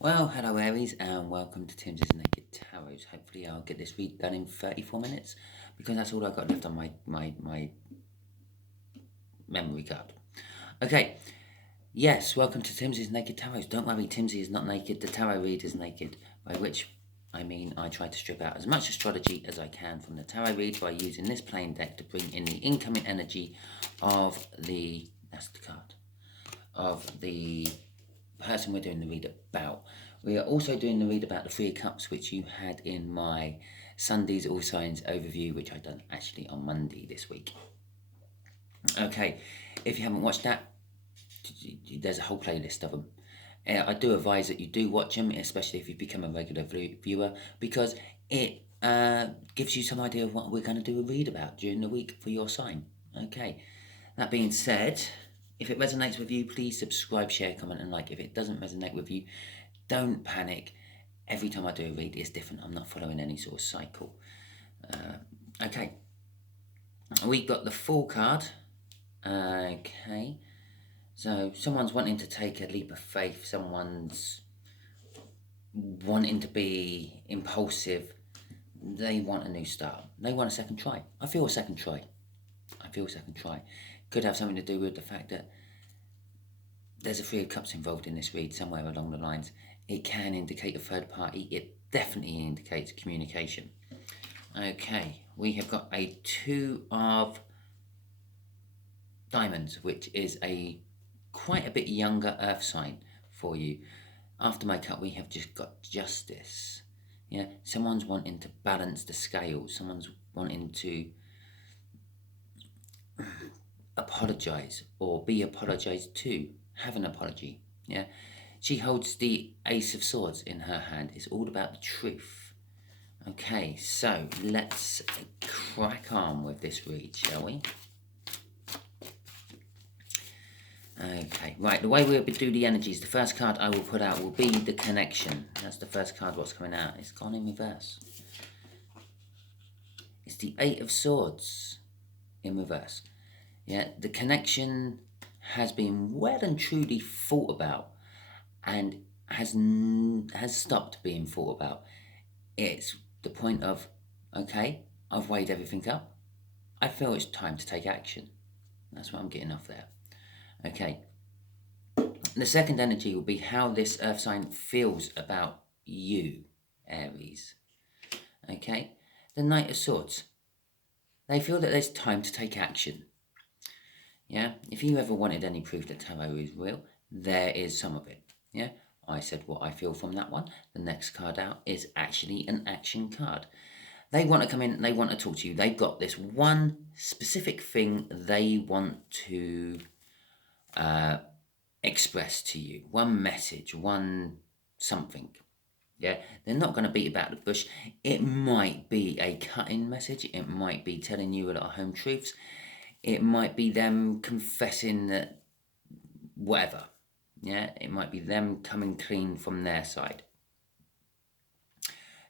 Well, hello Aries, and welcome to Timsy Naked Tarot. Hopefully, I'll get this read done in 34 minutes because that's all I've got left on my memory card. Okay, yes, welcome to Timsy's Naked Tarot. Don't worry, Timsy is not naked. The tarot read is naked, by which I mean I try to strip out as much astrology as I can from the tarot read by using this plain deck to bring in the incoming energy of that's the card, of the person we're doing the read about. We are also doing the read about the Three of Cups, which you had in my Sunday's All Signs overview, which I've done actually on Monday this week. Okay, if you haven't watched that, there's a whole playlist of them. I do advise that you do watch them, especially if you become a regular viewer, because it gives you some idea of what we're going to do a read about during the week for your sign. Okay, that being said, if it resonates with you, please subscribe, share, comment, and like. If it doesn't resonate with you, don't panic. Every time I do a read, it's different. I'm not following any sort of cycle. Okay, we got the Fool card. Okay, so someone's wanting to take a leap of faith. Someone's wanting to be impulsive. They want a new start. They want a second try. I feel a second try. Could have something to do with the fact that there's a Three of Cups involved in this read somewhere along the lines. It can indicate a third party. It definitely indicates communication. Okay, we have got a Two of Diamonds, which is quite a bit younger earth sign for you. After my cut, we have just got Justice. Yeah, someone's wanting to balance the scales. Someone's wanting to apologize or be apologized to. Have an apology. Yeah, she holds the Ace of Swords in her hand. It's all about the truth. Okay, so let's crack on with this read, shall we? Okay, right, the way we'll do the energies, the first card I will put out will be the connection. That's the first card, what's coming out. It's gone in reverse. It's the Eight of Swords in reverse. Yeah, the connection has been well and truly thought about and has stopped being thought about. It's the point of, okay, I've weighed everything up. I feel it's time to take action. That's what I'm getting off there. Okay. The second energy will be how this earth sign feels about you, Aries. Okay. The Knight of Swords. They feel that there's time to take action. Yeah. If you ever wanted any proof that tarot is real, there is some of it. Yeah. I said what I feel from that one. The next card out is actually an action card. They want to come in, they want to talk to you. They've got this one specific thing they want to express to you. One message, one something. Yeah, they're not going to beat about the bush. It might be a cutting message. It might be telling you a lot of home truths. It might be them confessing that whatever. Yeah, it might be them coming clean from their side.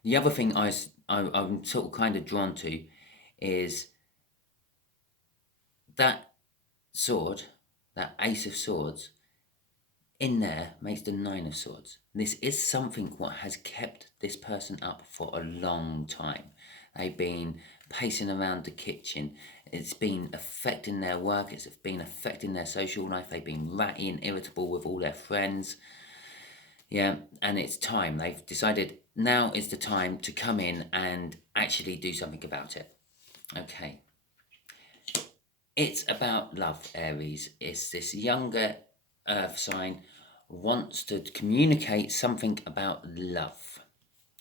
The other thing I'm sort of kind of drawn to is that sword, that Ace of Swords, in there makes the Nine of Swords. This is something what has kept this person up for a long time. They've been pacing around the kitchen. It's been affecting their work. It's been affecting their social life. They've been ratty and irritable with all their friends. Yeah, and it's time. They've decided now is the time to come in and actually do something about it. Okay. It's about love, Aries. It's this younger earth sign wants to communicate something about love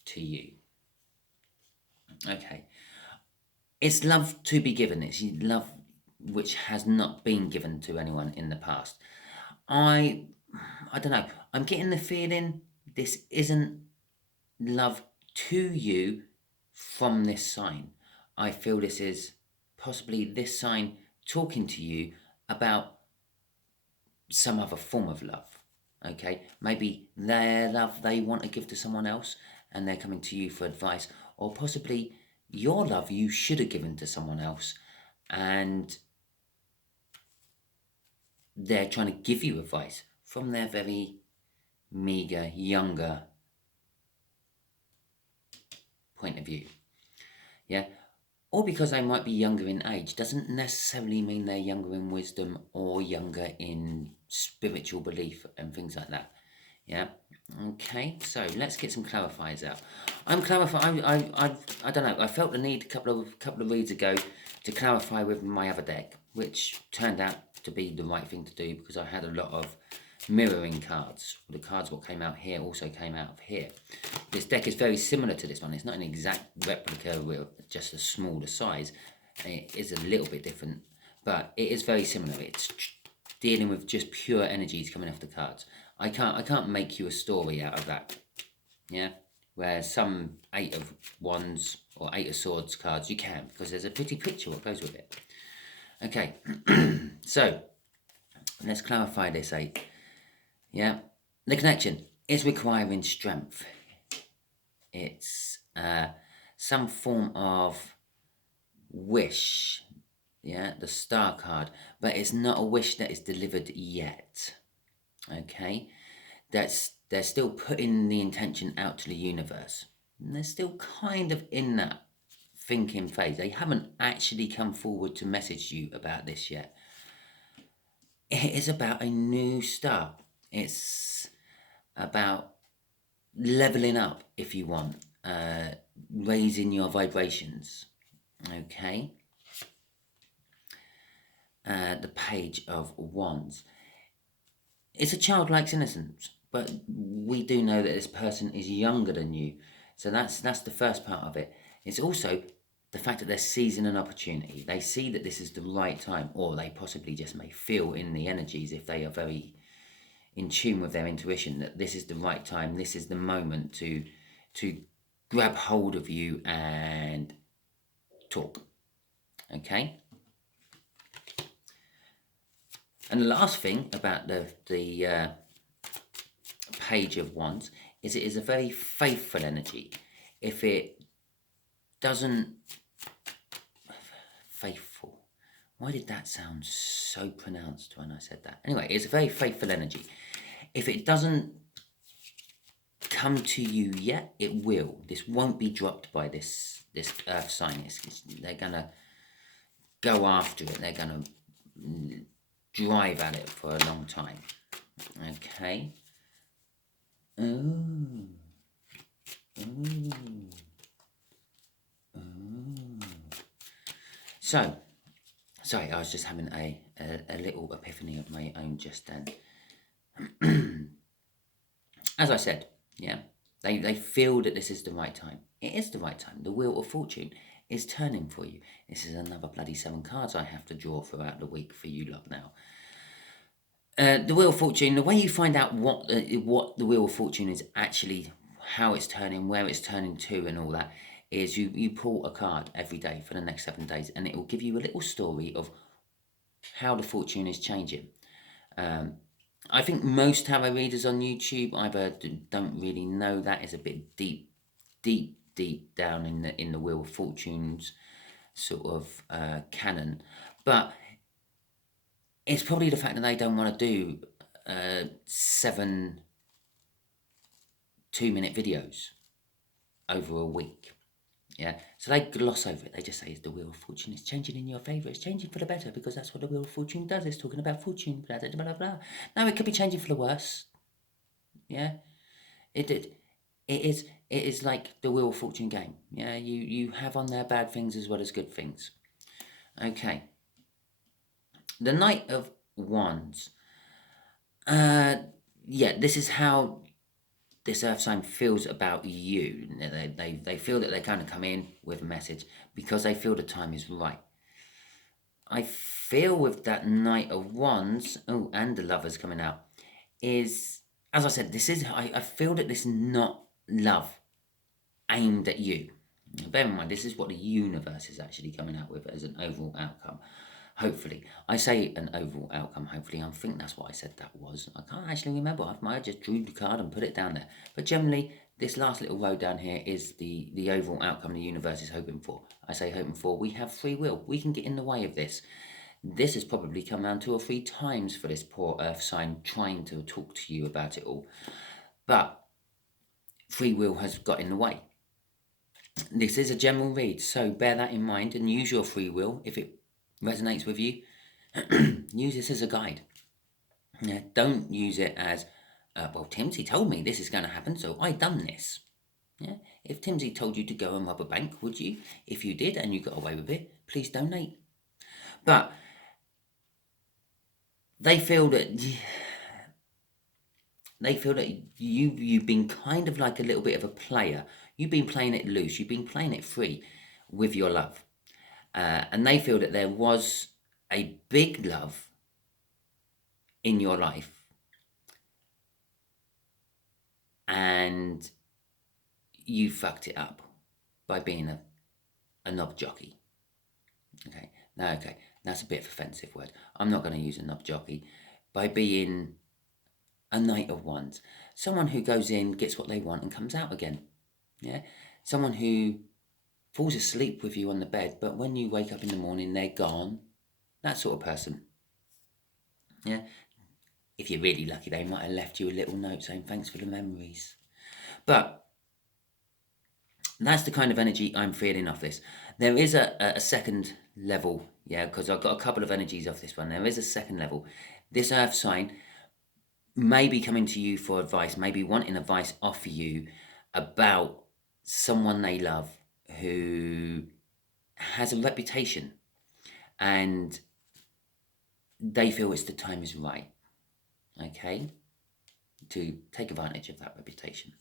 to you. Okay. It's love to be given. It's love which has not been given to anyone in the past. I don't know. I'm getting the feeling this isn't love to you from this sign. I feel this is possibly this sign talking to you about some other form of love. Okay, maybe their love they want to give to someone else and they're coming to you for advice, or possibly your love you should have given to someone else and they're trying to give you advice from their very meager, younger point of view. Yeah, or because they might be younger in age doesn't necessarily mean they're younger in wisdom or younger in spiritual belief and things like that. Yeah. Okay. So let's get some clarifiers out. I'm clarifying. I don't know. I felt the need a couple of reads ago to clarify with my other deck, which turned out to be the right thing to do because I had a lot of mirroring cards. The cards what came out here also came out of here. This deck is very similar to this one. It's not an exact replica with just a smaller size. It is a little bit different, but it is very similar. It's dealing with just pure energies coming off the cards. I can't make you a story out of that. Yeah, where some 8 of Wands or 8 of Swords cards you can, because there's a pretty picture what goes with it. Okay, so let's clarify this 8. Yeah, the connection is requiring strength. It's some form of wish. Yeah, the Star card, but it's not a wish that is delivered yet. Okay, they're still putting the intention out to the universe. And they're still kind of in that thinking phase. They haven't actually come forward to message you about this yet. It is about a new start. It's about leveling up, if you want, raising your vibrations. Okay. The Page of Wands. It's a childlike innocence, but we do know that this person is younger than you. So that's the first part of it. It's also the fact that they're seizing an opportunity. They see that this is the right time, or they possibly just may feel in the energies, if they are very in tune with their intuition, that this is the right time, this is the moment to grab hold of you and talk. Okay? And the last thing about the Page of Wands is it is a very faithful energy. If it doesn't... Faithful. Why did that sound so pronounced when I said that? Anyway, it's a very faithful energy. If it doesn't come to you yet, it will. This won't be dropped by this earth sign. They're going to go after it. They're going to drive at it for a long time. Okay. Ooh. Ooh. Ooh. So, sorry, I was just having a little epiphany of my own just then. As I said, yeah, they feel that this is the right time. It is the right time. The Wheel of Fortune is turning for you. This is another bloody 7 cards I have to draw throughout the week for you lot now. The Wheel of Fortune, the way you find out what the Wheel of Fortune is actually, how it's turning, where it's turning to and all that, is you pull a card every day for the next 7 days, and it will give you a little story of how the fortune is changing. I think most tarot readers on YouTube either don't really know that. It's a bit deep down in the Wheel of Fortune's sort of canon, but it's probably the fact that they don't want to do 7 2-minute videos over a week. Yeah, so they gloss over it. They just say the Wheel of Fortune is changing in your favour. It's changing for the better because that's what the Wheel of Fortune does. It's talking about fortune, blah, blah, blah, blah. No, it could be changing for the worse. Yeah, it is like the Wheel of Fortune game. Yeah, you have on there bad things as well as good things. Okay. The Knight of Wands. Yeah, this is how this earth sign feels about you. They feel that they're going to come in with a message because they feel the time is right. I feel with that Knight of Wands, oh, and the Lovers coming out, is, as I said, I feel that this is not love aimed at you. Bear in mind, this is what the universe is actually coming out with as an overall outcome. Hopefully. I say an overall outcome, hopefully. I think that's what I said that was. I can't actually remember. I might have just drew the card and put it down there. But generally, this last little row down here is the overall outcome the universe is hoping for. I say hoping for. We have free will. We can get in the way of this. This has probably come around 2 or 3 times for this poor earth sign trying to talk to you about it all. But free will has got in the way. This is a general read, so bear that in mind and use your free will if it resonates with you. Use this as a guide. Yeah, don't use it as, well, Timsy told me this is going to happen, so I done this. Yeah, if Timsy told you to go and rob a bank, would you? If you did and you got away with it, please donate. But they feel that you've been kind of like a little bit of a player. You've been playing it loose. You've been playing it free with your love, and they feel that there was a big love in your life, and you fucked it up by being a knob jockey. Okay, that's a bit of an offensive word. I'm not going to use a knob jockey. By being a Knight of Wands, someone who goes in, gets what they want, and comes out again. Yeah, someone who falls asleep with you on the bed, but when you wake up in the morning, they're gone. That sort of person. Yeah, if you're really lucky, they might have left you a little note saying thanks for the memories. But that's the kind of energy I'm feeling off this. There is a second level, yeah, because I've got a couple of energies off this one. There is a second level. This earth sign may be coming to you for advice, maybe wanting advice off you about someone they love who has a reputation, and they feel it's the time is right, okay, to take advantage of that reputation.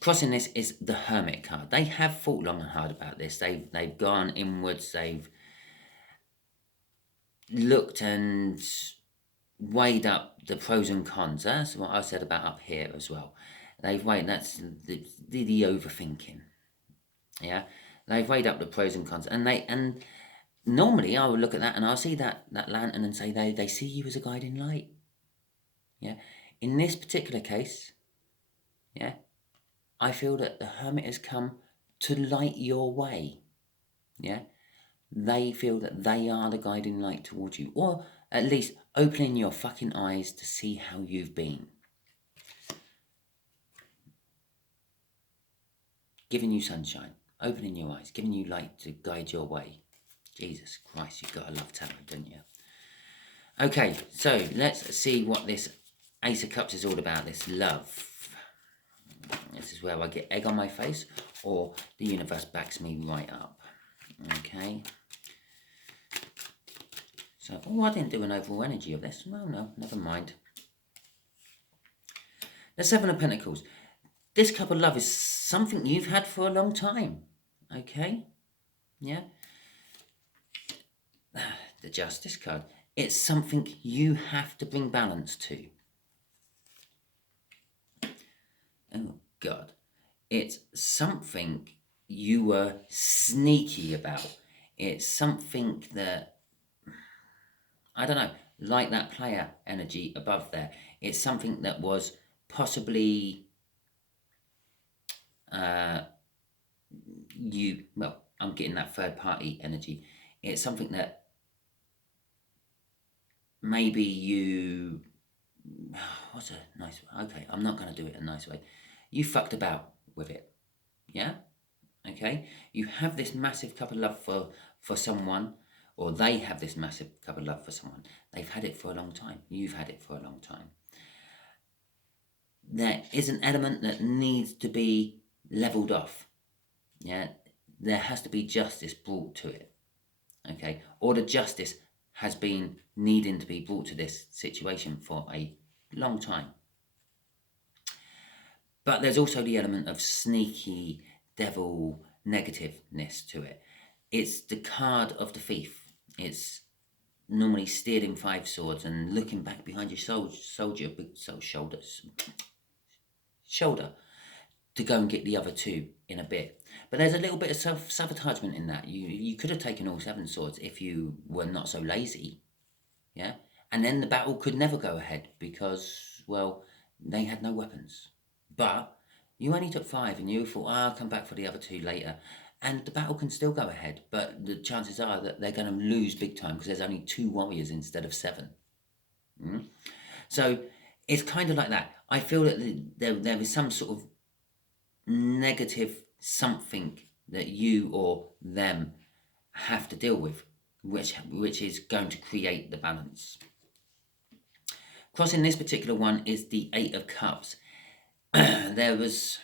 Crossing this is the Hermit card. They have thought long and hard about this. They've gone inwards. They've looked and weighed up the pros and cons. That's what I said about up here as well. They've weighed, that's the overthinking. Yeah, they've weighed up the pros and cons, and normally I would look at that and I'll see that lantern and say they see you as a guiding light. Yeah, in this particular case, yeah, I feel that the Hermit has come to light your way. Yeah, they feel that they are the guiding light towards you, or at least opening your fucking eyes to see how you've been. Giving you sunshine, opening your eyes, giving you light to guide your way. Jesus Christ, you've got to love tarot, don't you? Okay, so let's see what this Ace of Cups is all about, this love. This is where I get egg on my face, or the universe backs me right up. Okay. So, I didn't do an overall energy of this. No, never mind. The Seven of Pentacles. This cup of love is something you've had for a long time. Okay? Yeah? The Justice card. It's something you have to bring balance to. Oh, God. It's something you were sneaky about. It's something that, I don't know, like that player energy above there. It's something that was possibly I'm getting that third party energy. It's something that maybe you, what's a nice way? Okay, I'm not going to do it a nice way. You fucked about with it. Yeah? Okay? You have this massive cup of love for someone, or they have this massive cup of love for someone. They've had it for a long time. You've had it for a long time. There is an element that needs to be leveled off. Yeah? There has to be justice brought to it. Okay? Or the justice has been needing to be brought to this situation for a long time. But there's also the element of sneaky devil negativeness to it. It's the card of the thief. It's normally stealing 5 swords and looking back behind your shoulder to go and get the other 2 in a bit. But there's a little bit of self-sabotagement in that. You could have taken all 7 swords if you were not so lazy. Yeah? And then the battle could never go ahead because, well, they had no weapons. But you only took 5 and you thought, I'll come back for the other 2 later. And the battle can still go ahead, but the chances are that they're going to lose big time because there's only 2 warriors instead of 7. So It's kind of like that. I feel that there is some sort of negative something that you or them have to deal with, which is going to create the balance. Crossing this particular one is the Eight of Cups. There was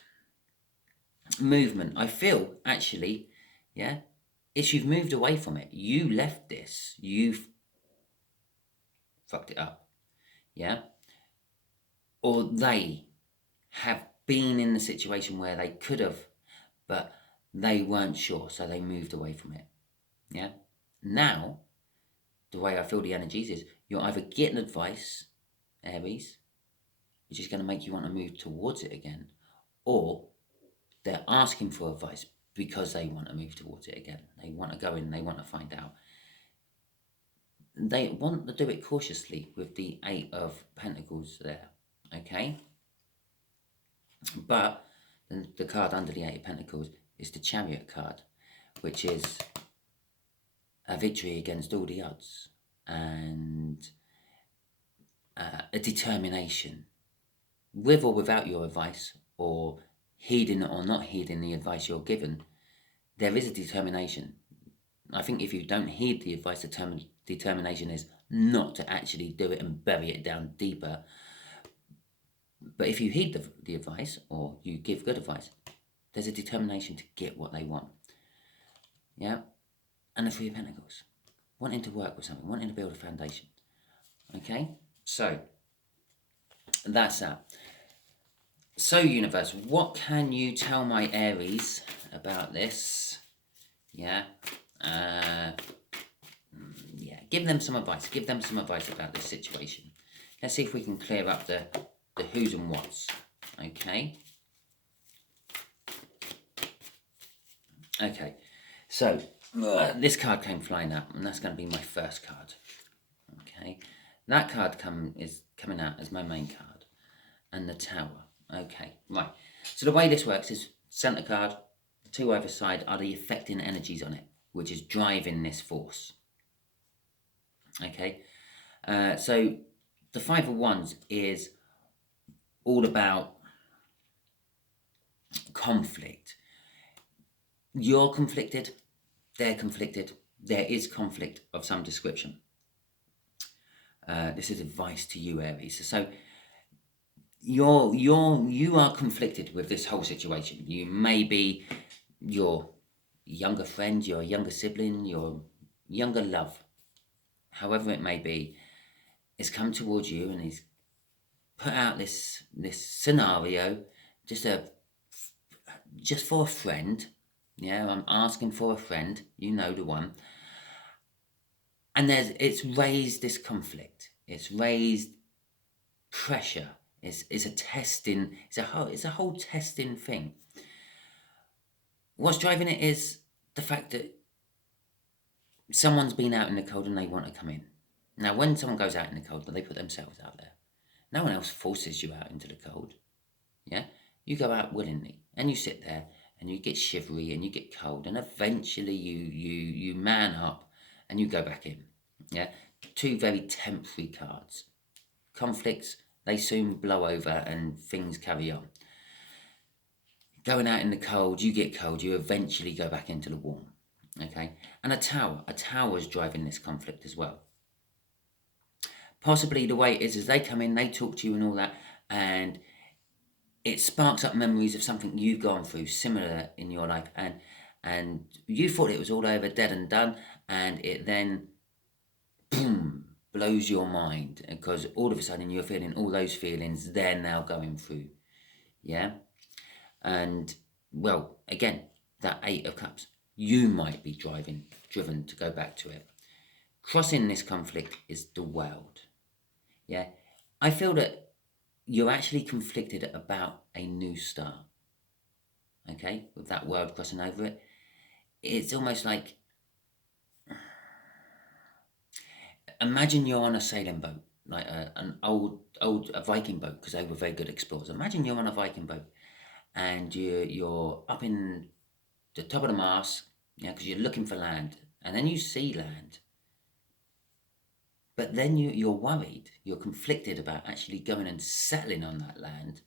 movement. I feel, actually, yeah, it's you've moved away from it. You left this. You've fucked it up, yeah? Or they have been in the situation where they could have, but they weren't sure, so they moved away from it, yeah? Now, the way I feel the energies is you're either getting advice, Aries, which is going to make you want to move towards it again, or they're asking for advice because they want to move towards it again. They want to go in, they want to find out. They want to do it cautiously with the Eight of Pentacles there, okay? But the card under the Eight of Pentacles is the Chariot card, which is a victory against all the odds and a determination, with or without your advice, or heeding or not heeding the advice you're given. There is a determination. I think if you don't heed the advice, determination is not to actually do it and bury it down deeper. But if you heed the advice, or you give good advice, there's a determination to get what they want. Yeah? And the Three of Pentacles. Wanting to work with something, wanting to build a foundation. Okay? So, that's that. So, universe, what can you tell my Aries about this? Yeah? Yeah, give them some advice. Give them some advice about this situation. Let's see if we can clear up the who's and what's. Okay? Okay, so this card came flying out, and that's going to be my first card. Okay, that card is coming out as my main card, and the Tower. Okay, right. So the way this works is center card, the two either side are the affecting energies on it, which is driving this force. Okay, so the Five of Wands is all about conflict. You're conflicted, they're conflicted, there is conflict of some description. This is advice to you, Aries. So you are conflicted with this whole situation. You may be your younger friend, your younger sibling, your younger love, however it may be, is come towards you and he's put out this scenario just for a friend. Yeah, I'm asking for a friend, you know the one. And it's raised this conflict. It's raised pressure. It's a testing. It's a whole testing thing. What's driving it is the fact that someone's been out in the cold and they want to come in. Now, when someone goes out in the cold, they put themselves out there. No one else forces you out into the cold. Yeah, you go out willingly and you sit there and you get shivery and you get cold, and eventually you man up and you go back in. Yeah, two very temporary cards. Conflicts, they soon blow over and things carry on. Going out in the cold, you get cold, you eventually go back into the warm. Okay, and a tower is driving this conflict as well. Possibly the way it is they come in, they talk to you and all that, and it sparks up memories of something you've gone through similar in your life, and you thought it was all over, dead and done, and it then boom blows your mind, because all of a sudden you're feeling all those feelings they're now going through. Yeah, and well, again, that Eight of Cups, you might be driven to go back to it. Crossing this conflict is the world. Yeah, I feel that you're actually conflicted about a new start. Okay, with that world crossing over it, it's almost like, imagine you're on a sailing boat, like an old Viking boat, because they were very good explorers. Imagine you're on a Viking boat, and you're up in the top of the mast, yeah, because you're looking for land, and then you see land, But then you're worried, you're conflicted about actually going and settling on that land.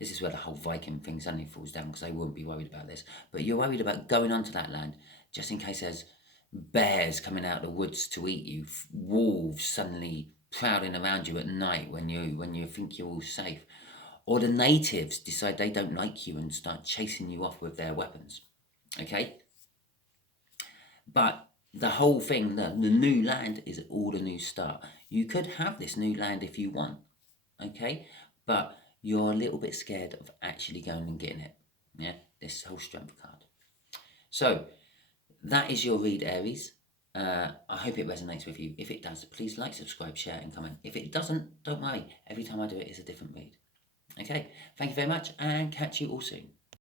This is where the whole Viking thing suddenly falls down, because they wouldn't be worried about this. But you're worried about going onto that land just in case there's bears coming out of the woods to eat you, wolves suddenly prowling around you at night when you think you're all safe, or the natives decide they don't like you and start chasing you off with their weapons. Okay? But the whole thing, the new land is all a new start. You could have this new land if you want, okay? But you're a little bit scared of actually going and getting it. Yeah, this whole strength card. So that is your read, Aries. I hope it resonates with you. If it does, please like, subscribe, share, and comment. If it doesn't, don't worry. Every time I do it is a different read. Okay, thank you very much, and catch you all soon.